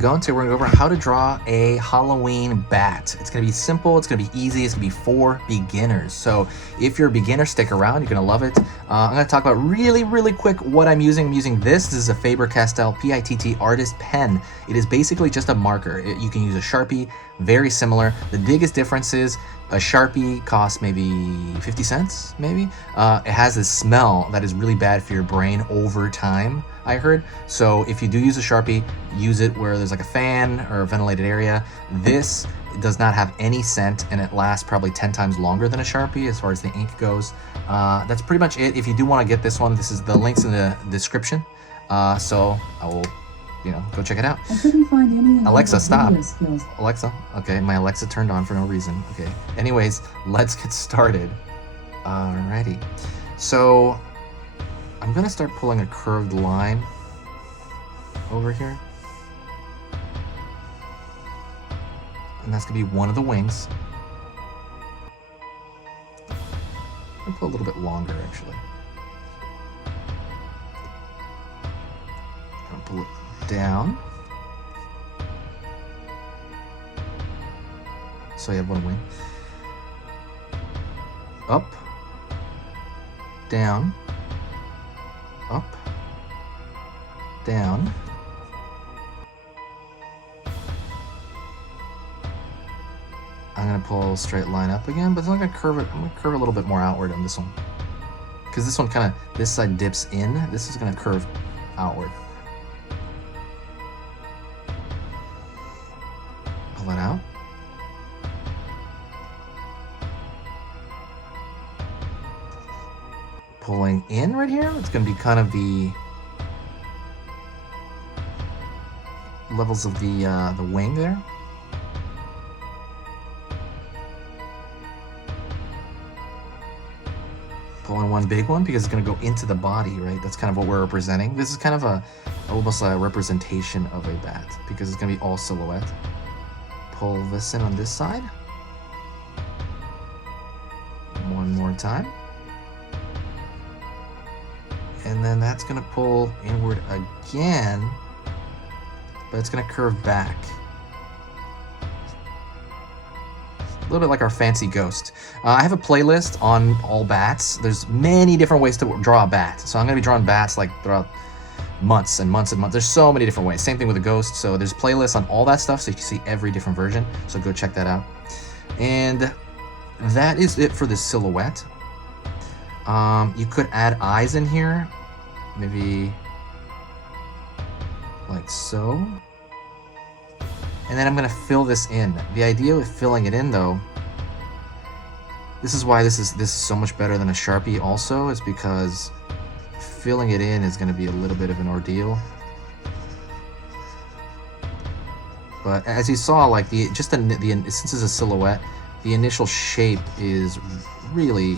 go. And today we're going to go over how to draw a Halloween bat. It's going to be simple, it's going to be easy, it's going to be for beginners. So if you're a beginner, stick around, you're going to love it. I'm going to talk about really quick what I'm using. I'm using this is a Faber-Castell PITT Artist Pen. It is basically just a marker. You can use a Sharpie, very similar. The biggest difference is a Sharpie costs maybe 50 cents, maybe. It has this smell that is really bad for your brain over time, I heard. So if you do use a Sharpie, use it where there's like a fan or a ventilated area. This does not have any scent and it lasts probably 10 times longer than a Sharpie as far as the ink goes. That's pretty much it. If you do want to get this one, this is the links in the description. So I will, go check it out. I couldn't find any Alexa, stop. Alexa. Okay, my Alexa turned on for no reason. Okay. Anyways, let's get started. Alrighty. So I'm gonna start pulling a curved line over here. And that's gonna be one of the wings. I'll put a little bit longer actually. I'll pull it down. So you have one wing. Up, down, up, down. I'm gonna pull a straight line up again, but I'm gonna curve it. I'm gonna curve a little bit more outward on this one, because this one this side dips in. This is gonna curve outward. Pull that out. Pulling in right here, it's going to be kind of the levels of the wing there. Pulling one big one because it's going to go into the body, right? That's kind of what we're representing. This is kind of almost a representation of a bat because it's going to be all silhouette. Pull this in on this side. One more time. And then that's gonna pull inward again, but it's gonna curve back. A little bit like our fancy ghost. I have a playlist on all bats. There's many different ways to draw a bat. So I'm gonna be drawing bats like throughout months and months and months. There's so many different ways. Same thing with a ghost. So there's playlists on all that stuff so you can see every different version. So go check that out. And that is it for the silhouette. You could add eyes in here, maybe like so. And then I'm gonna fill this in. The idea with filling it in though, this is why this is so much better than a Sharpie also, is because filling it in is gonna be a little bit of an ordeal. But as you saw, like since it's a silhouette, the initial shape is really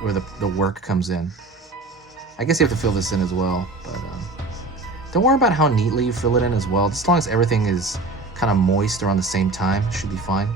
where the work comes in. I guess you have to fill this in as well, but don't worry about how neatly you fill it in as well. As long as everything is kind of moist around the same time, it should be fine.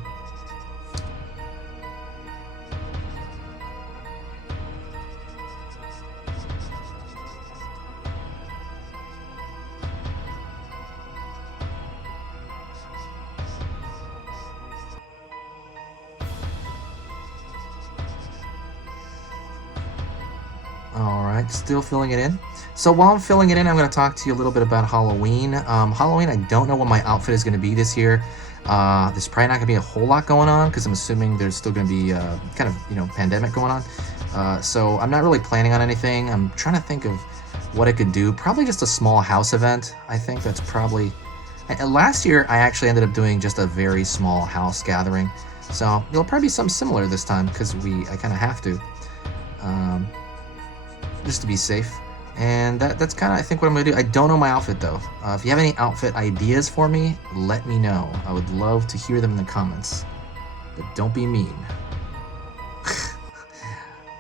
Alright, still filling it in. So while I'm filling it in, I'm going to talk to you a little bit about Halloween. Halloween, I don't know what my outfit is going to be this year. There's probably not going to be a whole lot going on because I'm assuming there's still going to be kind of, pandemic going on. So I'm not really planning on anything. I'm trying to think of what I could do. Probably just a small house event. I think that's probably... Last year, I actually ended up doing just a very small house gathering. So it'll probably be something similar this time because I kind of have to. Just to be safe. And that's kind of, I think, what I'm going to do. I don't know my outfit, though. If you have any outfit ideas for me, let me know. I would love to hear them in the comments. But don't be mean.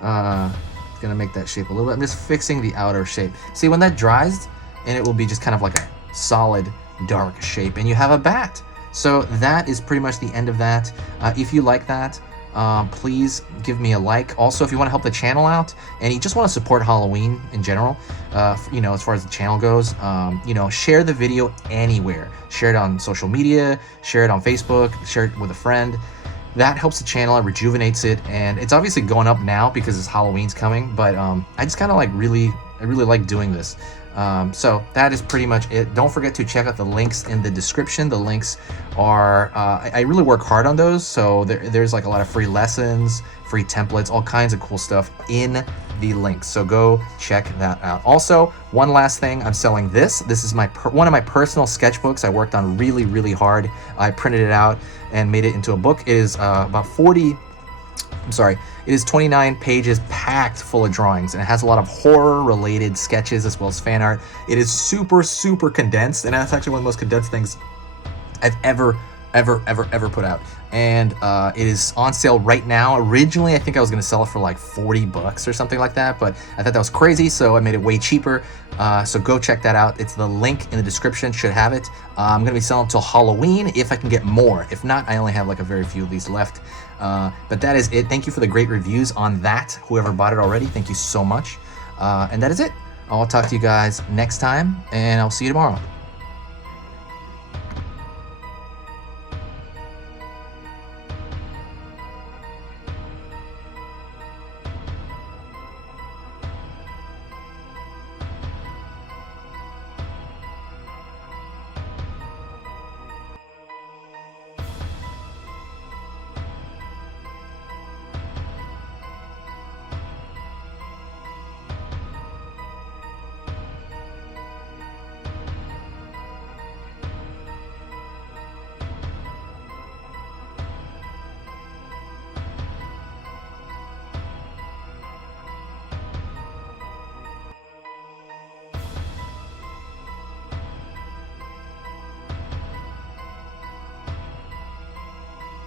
Gonna make that shape a little bit. I'm just fixing the outer shape. See, when that dries, and it will be just kind of like a solid, dark shape, and you have a bat. So that is pretty much the end of that. If you like that, please give me a like. Also, if you want to help the channel out and you just want to support Halloween in general, you know, as far as the channel goes, you know, share the video anywhere. Share it on social media, share it on Facebook, share it with a friend. That helps the channel, it rejuvenates it, and it's obviously going up now because it's Halloween's coming, but I just kind of like I really like doing this. So that is pretty much it. Don't forget to check out the links in the description. The links are, I really work hard on those, so there's like a lot of free lessons, free templates, all kinds of cool stuff in the links. So go check that out. Also, one last thing, I'm selling this. This is one of my personal sketchbooks I worked on really, really hard. I printed it out and made it into a book. It is it is 29 pages packed full of drawings, and it has a lot of horror related sketches as well as fan art. It is super, super condensed, and that's actually one of the most condensed things I've ever put out. And it is on sale right now. Originally, I think I was going to sell it for like $40 or something like that, but I thought that was crazy, so I made it way cheaper. So go check that out. It's the link in the description, should have it. I'm going to be selling until Halloween if I can get more. If not, I only have like a very few of these left. But that is it. Thank you for the great reviews on that. Whoever bought it already, thank you so much. And that is it. I'll talk to you guys next time, and I'll see you tomorrow.